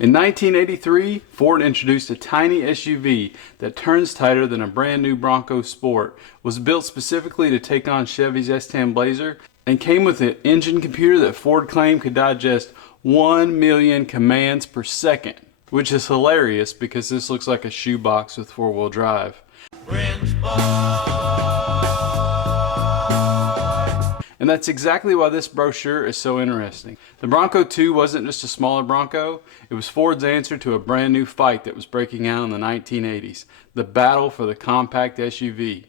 In 1983, Ford introduced a tiny SUV that turns tighter than a brand new Bronco Sport, was built specifically to take on Chevy's S10 Blazer, and came with an engine computer that Ford claimed could digest 1 million commands per second, which is hilarious because this looks like a shoebox with four-wheel drive. And that's exactly why this brochure is so interesting. The Bronco II wasn't just a smaller Bronco, it was Ford's answer to a brand new fight that was breaking out in the 1980s, the battle for the compact SUV.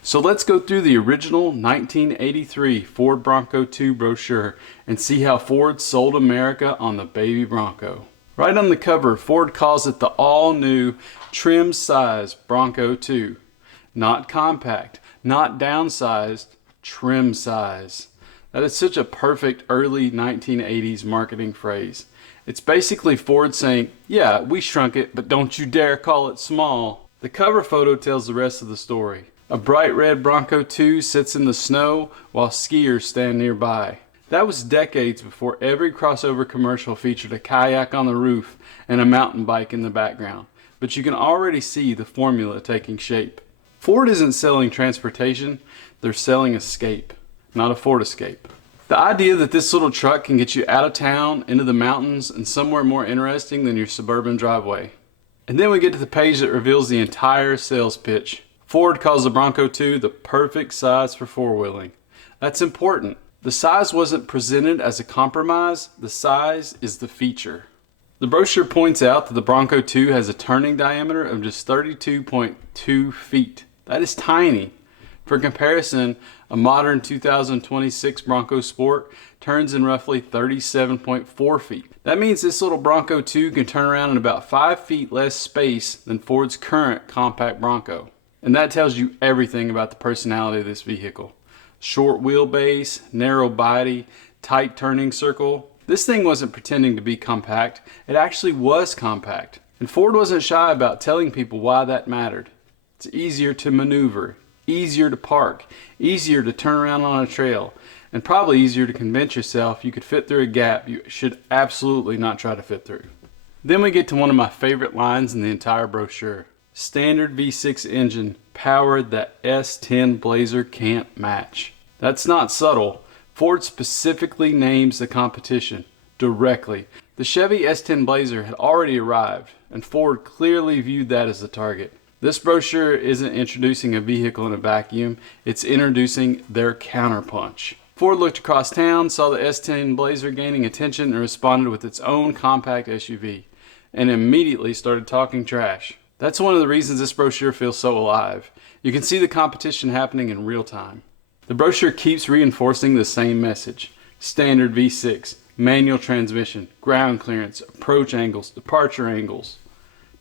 So let's go through the original 1983 Ford Bronco II brochure and see how Ford sold America on the baby Bronco. Right on the cover, Ford calls it the all-new trim size Bronco II. Not compact, not downsized, trim size. That is such a perfect early 1980s marketing phrase. It's basically Ford saying, yeah, we shrunk it, but don't you dare call it small. The cover photo tells the rest of the story. A bright red Bronco II sits in the snow while skiers stand nearby. That was decades before every crossover commercial featured a kayak on the roof and a mountain bike in the background. But you can already see the formula taking shape. Ford isn't selling transportation, they're selling escape, not a Ford Escape. The idea that this little truck can get you out of town, into the mountains, and somewhere more interesting than your suburban driveway. And then we get to the page that reveals the entire sales pitch. Ford calls the Bronco II the perfect size for four-wheeling. That's important. The size wasn't presented as a compromise, the size is the feature. The brochure points out that the Bronco II has a turning diameter of just 32.2 feet. That is tiny. For comparison, a modern 2026 Bronco Sport turns in roughly 37.4 feet. That means this little Bronco II can turn around in about 5 feet less space than Ford's current compact Bronco. And that tells you everything about the personality of this vehicle. Short wheelbase, narrow body, tight turning circle. This thing wasn't pretending to be compact, it actually was compact. And Ford wasn't shy about telling people why that mattered. It's easier to maneuver, easier to park, easier to turn around on a trail, and probably easier to convince yourself you could fit through a gap you should absolutely not try to fit through. Then we get to one of my favorite lines in the entire brochure. Standard V6 engine, power that S10 Blazer can't match. That's not subtle. Ford specifically names the competition directly. The Chevy S10 Blazer had already arrived, and Ford clearly viewed that as the target. This brochure isn't introducing a vehicle in a vacuum, it's introducing their counterpunch. Ford looked across town, saw the S10 Blazer gaining attention, and responded with its own compact SUV, and immediately started talking trash. That's one of the reasons this brochure feels so alive. You can see the competition happening in real time. The brochure keeps reinforcing the same message. Standard V6, manual transmission, ground clearance, approach angles, departure angles,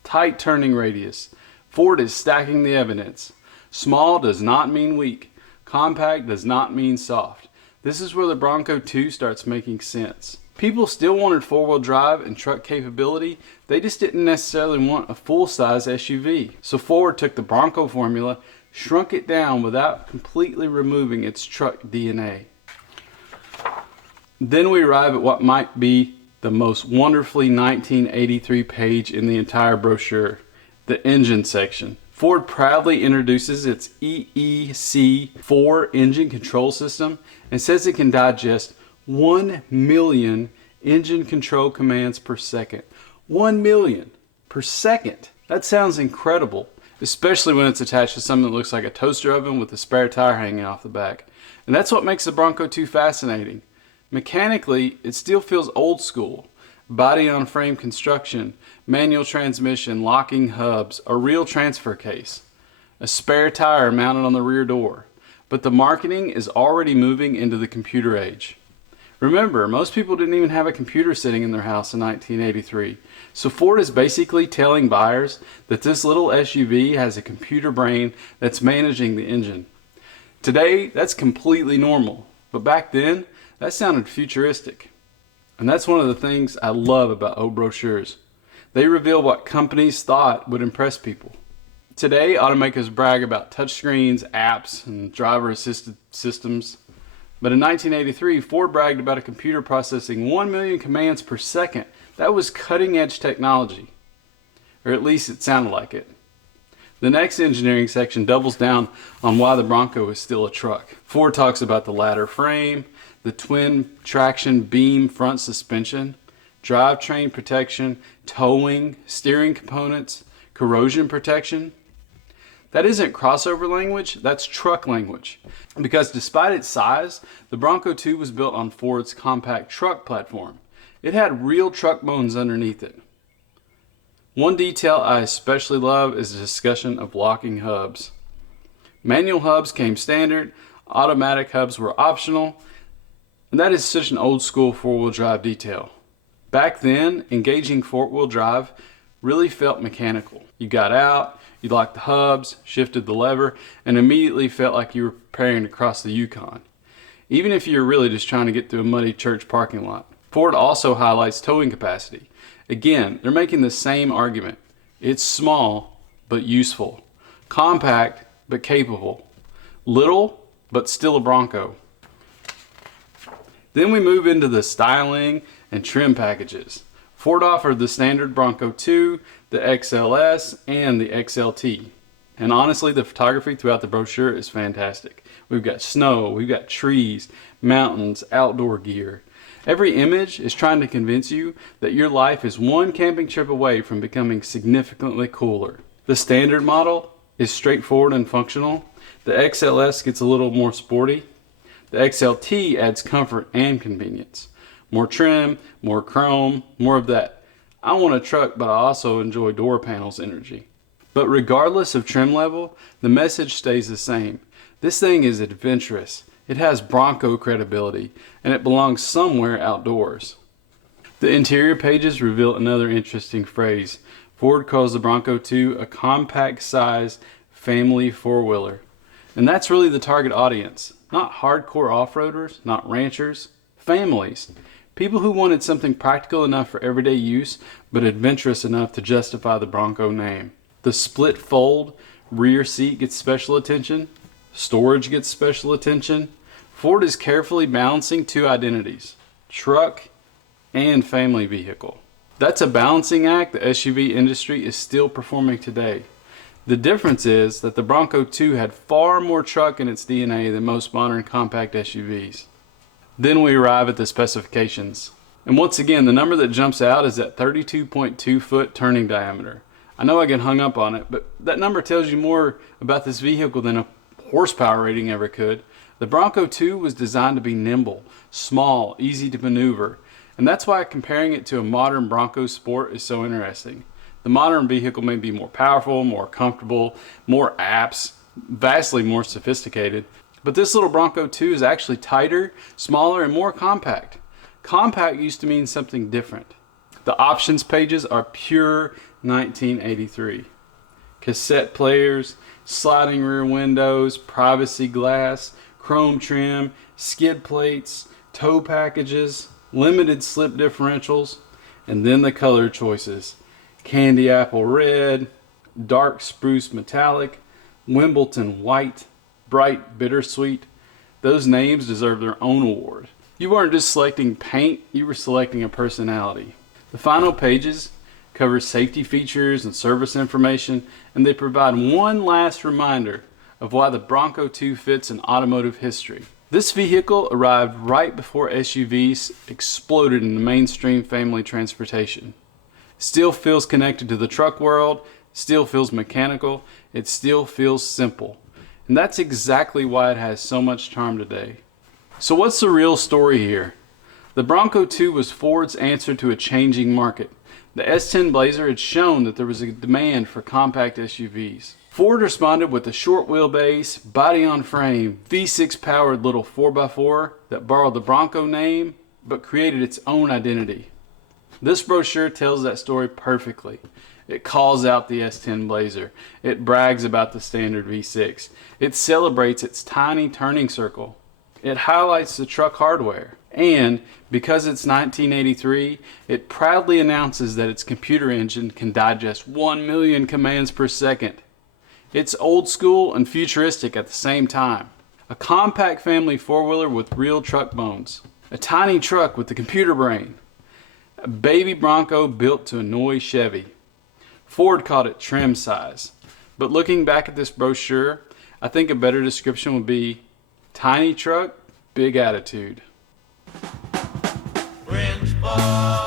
tight turning radius. Ford is stacking the evidence. Small does not mean weak. Compact does not mean soft. This is where the Bronco II starts making sense. People still wanted four-wheel drive and truck capability, they just didn't necessarily want a full-size SUV. So Ford took the Bronco formula, shrunk it down without completely removing its truck DNA. Then we arrive at what might be the most wonderfully 1983 page in the entire brochure, the engine section. Ford proudly introduces its EEC-IV engine control system and says it can digest 1 million engine control commands per second. 1 million per second. That sounds incredible, especially when it's attached to something that looks like a toaster oven with a spare tire hanging off the back. And that's what makes the Bronco II fascinating. Mechanically, it still feels old school. Body on frame construction, manual transmission, locking hubs, a real transfer case, a spare tire mounted on the rear door. But the marketing is already moving into the computer age. Remember, most people didn't even have a computer sitting in their house in 1983. So Ford is basically telling buyers that this little SUV has a computer brain that's managing the engine. Today, that's completely normal. But back then, that sounded futuristic. And that's one of the things I love about old brochures. They reveal what companies thought would impress people. Today, automakers brag about touchscreens, apps, and driver-assisted systems. But in 1983, Ford bragged about a computer processing 1 million commands per second. That was cutting edge technology, or at least it sounded like it. The next engineering section doubles down on why the Bronco is still a truck. Ford talks about the ladder frame, the twin traction beam front suspension, drivetrain protection, towing, steering components, corrosion protection. That isn't crossover language, that's truck language. Because despite its size, the Bronco II was built on Ford's compact truck platform. It had real truck bones underneath it. One detail I especially love is the discussion of locking hubs. Manual hubs came standard, automatic hubs were optional, and that is such an old school four-wheel drive detail. Back then, engaging four-wheel drive really felt mechanical. You got out, you locked the hubs, shifted the lever, and immediately felt like you were preparing to cross the Yukon, even if you were really just trying to get through a muddy church parking lot. Ford also highlights towing capacity. Again, they're making the same argument. It's small, but useful. Compact, but capable. Little, but still a Bronco. Then we move into the styling and trim packages. Ford offered the standard Bronco II, the XLS, and the XLT. And honestly, the photography throughout the brochure is fantastic. We've got snow, we've got trees, mountains, outdoor gear. Every image is trying to convince you that your life is one camping trip away from becoming significantly cooler. The standard model is straightforward and functional. The XLS gets a little more sporty. The XLT adds comfort and convenience. More trim, more chrome, more of that I want a truck but I also enjoy door panels energy. But regardless of trim level, the message stays the same. This thing is adventurous. It has Bronco credibility, and it belongs somewhere outdoors. The interior pages reveal another interesting phrase. Ford calls the Bronco II a compact size family four-wheeler. And that's really the target audience. Not hardcore off-roaders, not ranchers, families. People who wanted something practical enough for everyday use, but adventurous enough to justify the Bronco name. The split fold rear seat gets special attention. Storage gets special attention. Ford is carefully balancing two identities, truck and family vehicle. That's a balancing act the SUV industry is still performing today. The difference is that the Bronco II had far more truck in its DNA than most modern compact SUVs. Then we arrive at the specifications. And once again, the number that jumps out is that 32.2 foot turning diameter. I know I get hung up on it, but that number tells you more about this vehicle than a horsepower rating ever could. The Bronco II was designed to be nimble, small, easy to maneuver, and that's why comparing it to a modern Bronco Sport is so interesting. The modern vehicle may be more powerful, more comfortable, more apps, vastly more sophisticated, but this little Bronco II is actually tighter, smaller, and more compact. Compact used to mean something different. The options pages are pure 1983. Cassette players, sliding rear windows, privacy glass, chrome trim, skid plates, tow packages, limited slip differentials, and then the color choices. Candy apple red, dark spruce metallic, Wimbledon white, bright bittersweet. Those names deserve their own award. You weren't just selecting paint, you were selecting a personality. The final pages cover safety features and service information, and they provide one last reminder of why the Bronco II fits in automotive history. This vehicle arrived right before SUVs exploded in the mainstream family transportation. Still feels connected to the truck world, still feels mechanical, it still feels simple. And that's exactly why it has so much charm today. So what's the real story here? The Bronco II was Ford's answer to a changing market. The S10 Blazer had shown that there was a demand for compact SUVs. Ford responded with a short wheelbase, body-on-frame, V6 powered little 4x4 that borrowed the Bronco name but created its own identity. This brochure tells that story perfectly. It calls out the S10 Blazer. It brags about the standard V6. It celebrates its tiny turning circle. It highlights the truck hardware. And because it's 1983, it proudly announces that its computer engine can digest 1 million commands per second. It's old school and futuristic at the same time. A compact family four-wheeler with real truck bones. A tiny truck with the computer brain. A baby Bronco built to annoy Chevy. Ford called it trim size. But looking back at this brochure, I think a better description would be tiny truck, big attitude. Wrenchborn.